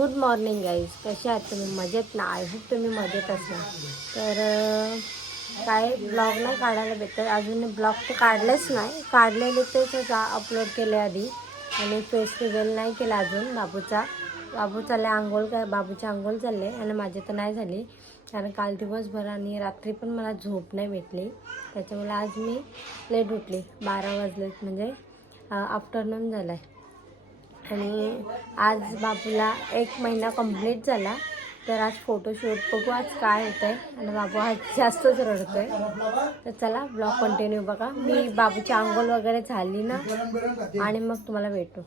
Good morning guys. कसे आहात तुम्ही? मजेत ना? आय होप तुम्ही मजेत असणार. तर काय ब्लॉग नाही काढायला भेटत अजून. ब्लॉग तर काढलेच नाही, काढलेले तेच अपलोड केले आधी. आणि फेस रिव्हील नाही केला अजून बाबूचा. बाबू चालले आंघोळ, काय बाबूची आंघोळ चालले आणि माझी तर नाही झाली. कारण काल दिवसभर आणि रात्री पण मला झोप नाही भेटली, त्याच्यामुळे आज मी लेट उठली. 12 वाजलेत, म्हणजे आफ्टरनून झालं आहे. आणि आज बाबूला 1 महिना कंप्लीट झाला. तर आज फोटोशूट बघू आज काय होतं आहे. आणि बाबू आज जास्तच रडतो आहे. तर चला ब्लॉग कंटिन्यू बघा. मी बाबूची आंघोळ वगैरे झाली ना आणि मग तुम्हाला भेटू.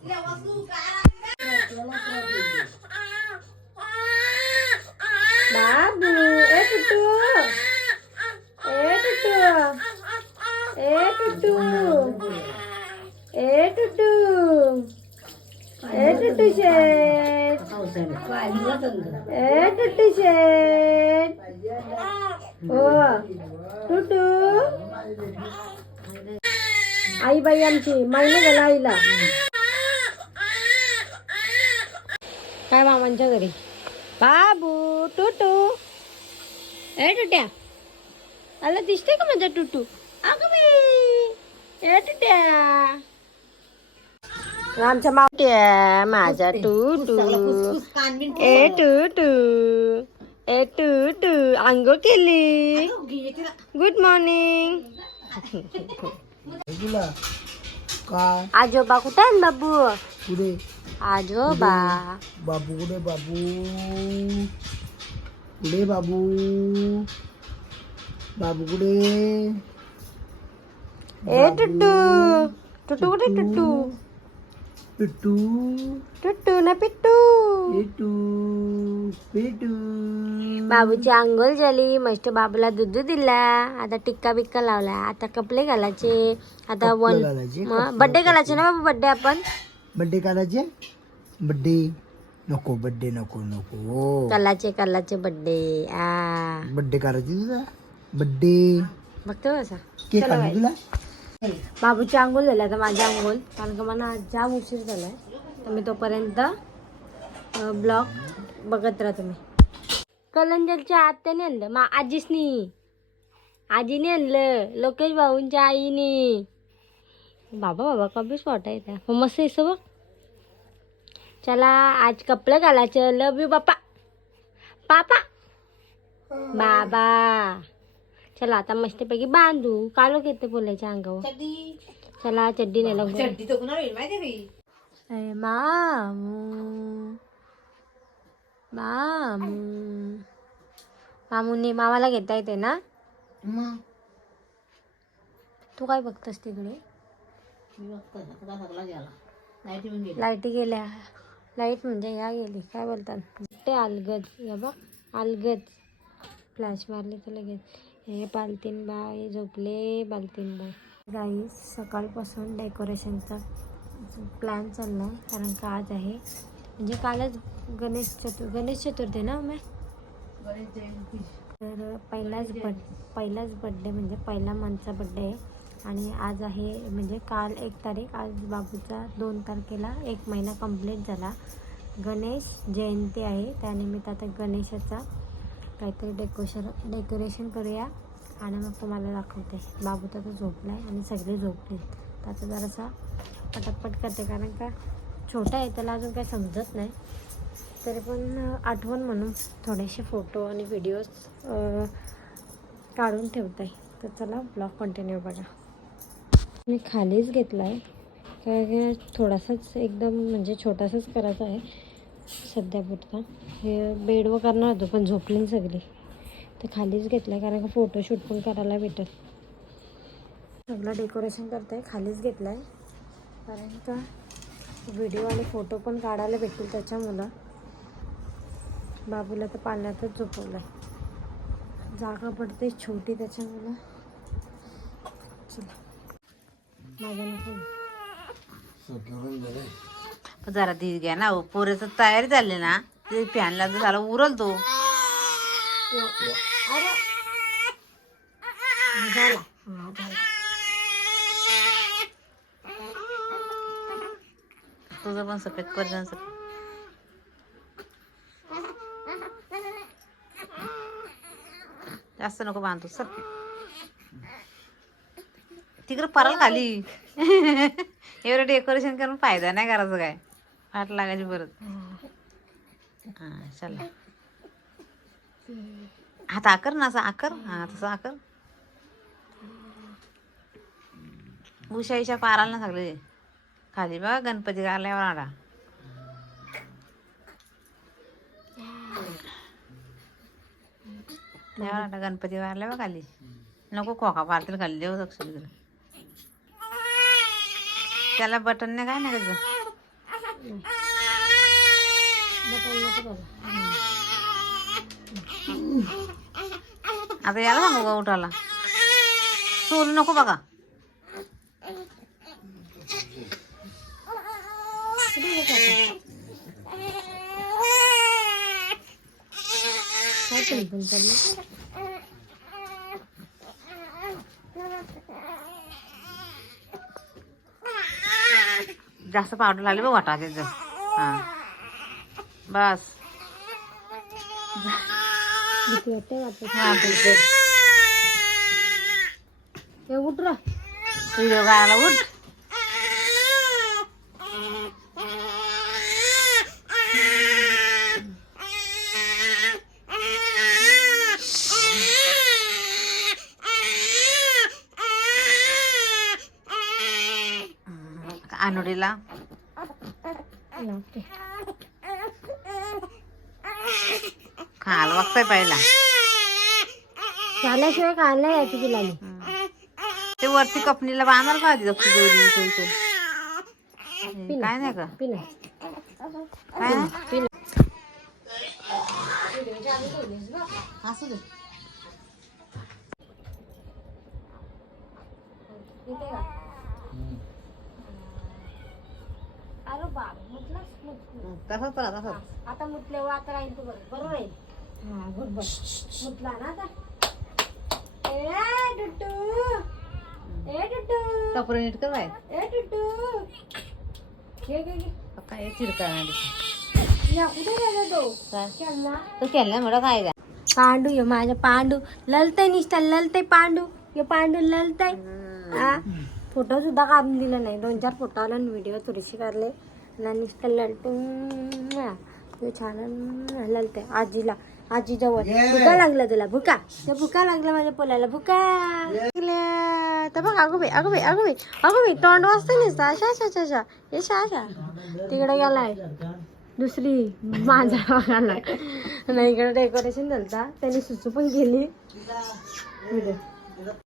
बाबू ए टुटू, ए टुटू, ए टुटू, ए टुटू, ए टुटू शेट, ए टुटू शेट, ओ टुटू. आई बाई आमची महिना झाला आईला. काय मामांच्या घरी. बाबू टुटू, ए टुट्या आला, दिसते का माझा टुटू? अगं बाई ए टुट्या, आमच्या मावट्या माझा टुटू, ए टुटू, ए टुटू आंघोळ केली. Good morning. आजोबा कुठे आहे बाबू? कुठे आजोबा. बाबू कुठे? बाबू कुठे? बाबू बाबू कुठे? ए टुटू, टुटू कुठे? टुटू, पिट्टू टुटू ना पिट्टू. पिट्टू पिट्टू. बाबूची आंघोळ झाली, मस्त बाबूला दूध दिला. आता टिक्का बिक्का लावला. आता कपडे घालायचे. आता बड्डे घालायचे ना बाबू? बड्डे आपण बड्डे करायचे. बड्डे नको, बड्डे नको नको. कल्लाचे बड्डे. बड्डे करायचे तुझा? बड्डे बघतो कसा केक आणू तुला? बाबूची आंघोळ झाली. आता माझी आंघोळ, कारण का मला जाम उशीर झालाय. तर मी तोपर्यंत ब्लॉग बघत राहा तुम्ही. कलंजलच्या आत्याने आणलं, आजीने आणलं, लोकेश भाऊंच्या आईने. बाबा कभी स्पॉट आहे त्या मस्त आहे बघ. चला आज कपडे घालायचं. लव यू बापा, पापा बाबा. चला आता मस्तपैकी बांधू. कालो घेते बोलायच्या अंगावर. चला चड्डी नाही मामू, मामू, मामूने मामाला घेता येते ना. तू काय बघतस तिकडे? लाईटी गेल्या. लाईट म्हणजे या गेली, काय बोलतात ते अलगद. या बघ अलगद फ्लॅश मारली तर लगेच. हे बालतीन बाय झोपले. बालतीन बाय गाईस, सकाळपासून डेकोरेशनचा प्लॅन चालला आहे. कारण का आज आहे, म्हणजे कालच गणेश चतुर्थी ना मॅ. तर पहिलाच बड्डे, म्हणजे पहिला मंथचा बड्डे आहे. आणि आज आहे, म्हणजे काल 1 तारीख, आज बाबूचा 2 तारखेला 1 महिना कंप्लीट झाला. गणेश जयंती आहे, त्यानिमित्त आता गणेशाचा काहीतरी डेकोरेशन करूया. आणि मग तुम्हाला दाखवते. बाबू तर झोपला आहे आणि सगळे झोपले. तर आता जरासा पटापट करते, कारण का छोटा आहे, त्याला अजून काही समजत नाही. तरी पण आठवण म्हणून थोडेसे फोटो आणि व्हिडिओज काढून ठेवत आहे. तर चला ब्लॉग कंटिन्यू बघा. मी खालीच घेतला आहे, कारण थोडासाच एकदम म्हणजे छोटासाच करायचा आहे सध्यापुरता. हे बेडवर करणार होतो पण झोपली सगळी, तर खालीच घेतलं आहे. कारण का फोटोशूट पण करायला भेटत. सगळं डेकोरेशन करतं आहे, खालीच घेतलं आहे. कारण का व्हिडिओ आणि फोटो पण काढायला भेटतील त्याच्यामुळं. बाबूला तर पाळण्यातच झोपवलं आहे, जागा पडते छोटी त्याच्यामुळं. चला माझ्या नको जरा ती घ्या ना. पोरेच तयारी झाली ना, ते फॅन लागलं झाला उरल तो. तुझं पण सफेद कर. जास्त नको बांधतो सर तिकडं परल खाली एवढं डेकोरेशन करून फायदा नाही करायचं काय वाट लागायची परत हा चला हात आकर ना असं आकर हा तसं आकर उशाईच्या पाराला ना सगळे खाली बघा गणपती आल्यावर आला आता गणपती वारल्या बघ खाली नको खोका पारतील खाली देऊ शकतो तिकडे त्याला बटन नाही काय नाही त्याचं आता याला सांगू का उठाला सोलू नको बघा जास्त पावडर लागली बघ वाटा त्याचं हा बस हा उठ रा व्हिडिओ गायला उठ अनुडीला खायला बघताय पहिला झाल्याशिवाय खायला यायची तिला ते वरती कपनीला बांधाल का आधी दक्षी दोरी काय नाही का पिला काय नाही पिला असू दे अरे बाप मुतलास तसंच राहा तसंच आता मुतल्यावर आता राहील तू बरोबर राहील हा बरोबर मुतला ना आता ए टुट्टू कपडे नीट कर बाय ए टुट्टू घे काय चिरका या कुठे गेला तो खेळला तो केला म्हणा काय पांडू ये माझा पांडू ललतय निष्ठा ललतय पांडू ये पांडू ललतय हा फोटो सुद्धा काढून दिला नाही 2-4 फोटो आला आणि व्हिडिओ थोडीशी काढले आणि नुसतं ललटून छान ललतय आजी जवळ भुका लागला तुला भुका ते भुका लागला माझ्या पोलाला भुका लागल्या तर बघ अगो तोंड वाजता नसतं अशा हे अशा तिकडे गेलाय दुसरी माझा बघायला नाही इकडे डेकोरेशन झालं त्यांनी सुसू पण केली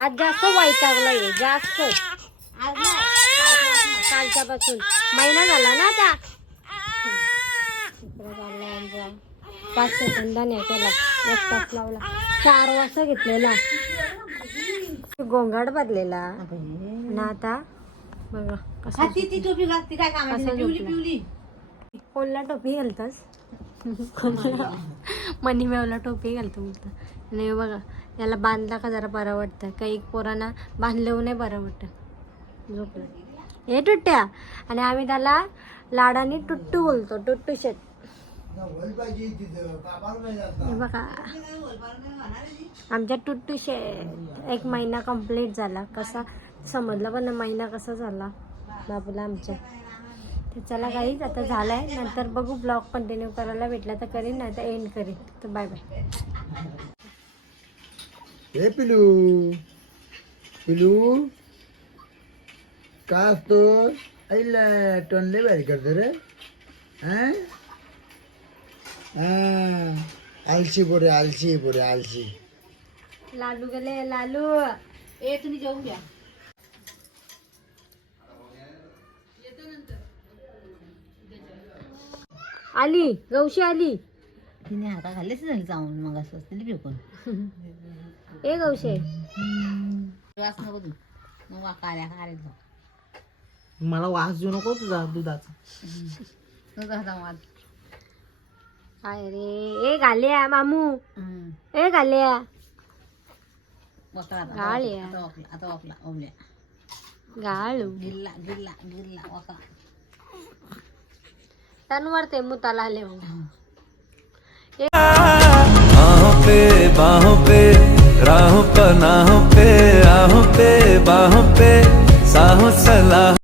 आज जास्त वैतागलाय जास्त कालच्यापासून महिना झाला ना आता 5 सेकंदाने केला 1 तास लावला 4 वाजता घेतलेला गोंगाट भरलेला ना आता बघा कसं ती टोपी घालती काय कामाची पिवली कोणला टोपी घालतास मनी मेवला टोपी घालतो बोलता नाही बघा याला बांधला का जरा बरं वाटतं काही पोरांना बांधल्यावर नाही बरं वाटतं झोपलं हे टुट्ट्या आणि आम्ही त्याला लाडाने टुट्टू बोलतो टुट्टू शेट हे बघा आमच्या टुट्टू शेट 1 महिना कंप्लीट झाला कसा समजला पण महिना कसा झाला बाबूला आमच्या तर चला काहीच आता झालाय नंतर बघू ब्लॉग कंटिन्यू करायला भेटला तर करीन नाही तर एंड करीन तर बाय बाय हे पिलू काय असतो आईला टोनले बाहेर करतो रे आलशी पोरे आलशी लालू गेले लालू तुम्ही जेवून घ्या आली गौशी आली तिने हाका खाल्लेच झाली जाऊन मग असं तिला फेकून ए गौशी वास नको तू मग काळ्या खायला मला वास देऊ नको तुझा दुधाचा तुझा वाद काय रे ए घाल्या मामू ए घाल्या गाळ्या आता वापला ओमल्या गाळू गिल्ला गिल्ला गिल्ला वाका तनवर ते मुताला आले बाहों पे राहों पनाहों पे, आहों पे, बाहों पे, साहों सलाह